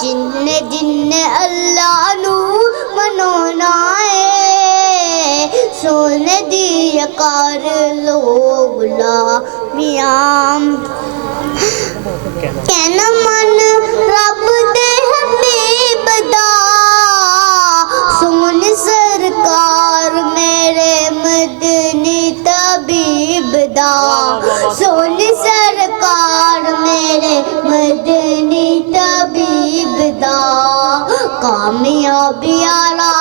जिन्ने जिन्ने अल्लाह नू मनाना है सोने दी कर लो गुलामियां कहना मन रब दे हबीब दा सोने सरकार मेरे मदनी तबीब दा सोने सरकार मेरे मदनी तबीब दा कामयाबी आला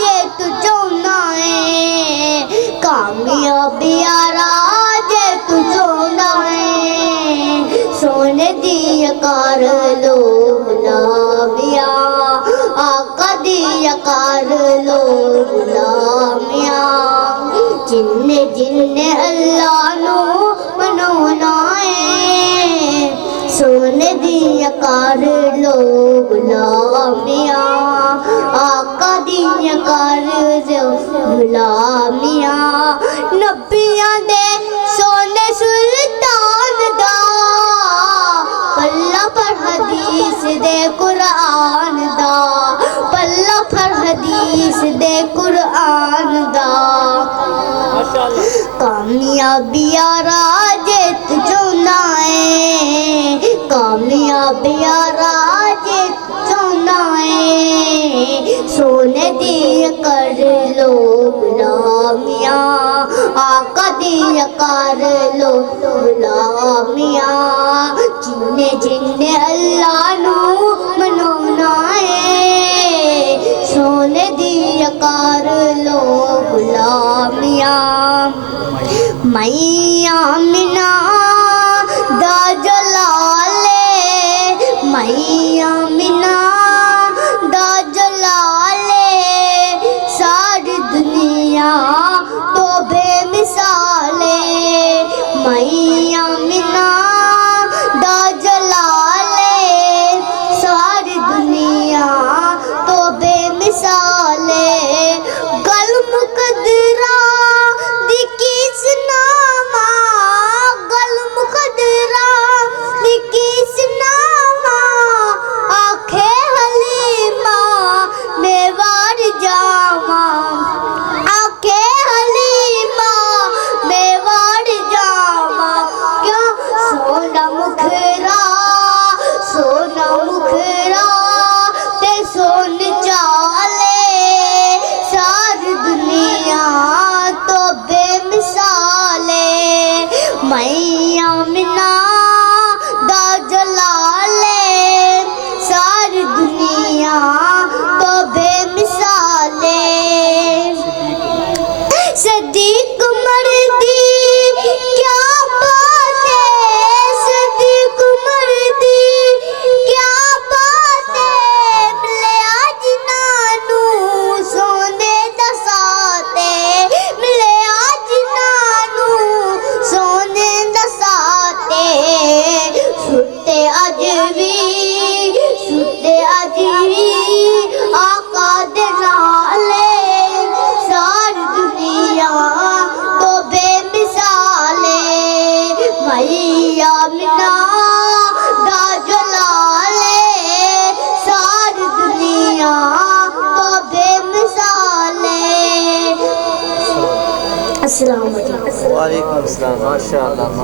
जे तू चाहना है कामयाबी आला जे तू चाहना है सोने दी कर लो गुलामियां आका दी कर लो गुलामियां जिन्ने जिन्ने अल्लाह नू मनाना है सोने दी कर लो गुलामियां आका दी कर लो गुलामियां नबियां दे सोने सुल्तान दा पल्ला पर हदीस दे कुरान दा पल्ला पर हदीस दे कुरान दा कामयाबी आरा जे तू चाहना है कामयाबी आरा जे तू चाहना है सोने दी कर लो गुलामियां आका दी कर लो गुलामियां जिन्ने जिन्ने अल्लाह नू मनाना है सोने दी कर लो गुलामियां मैया मिना दा जलाले मैया मिना दा जलाले सारी दुनिया तो बेमिसाले मैया मिना दा जलाले सारी दुनिया तो बेमिसाले गल मुकदरा दी किस नामा गल मुकदरा दी किस नामा आखे हलीमा मेवार जामा आखे हलीमा मेवार जामा क्यों सोना मुखरा ते सोन चाले सारी दुनिया तो बेमिसाले मैया मिना दा जलाले सारी दुनिया तो बेमिसाले सदीक मर्दी क्या बात है सदीक मर्दी क्या बात है मिले आज नानू सोने दा साथे मिले आज नानू सोने दा साथे सुते अज भी आका दे नाले सारी दुनिया तो बेमिसाले मैया मिना दा जलाले सारी दुनिया तो बेमिसाले अस्सलाम वालेकुम। वालेकुम अस्सलाम माशाअल्लाह।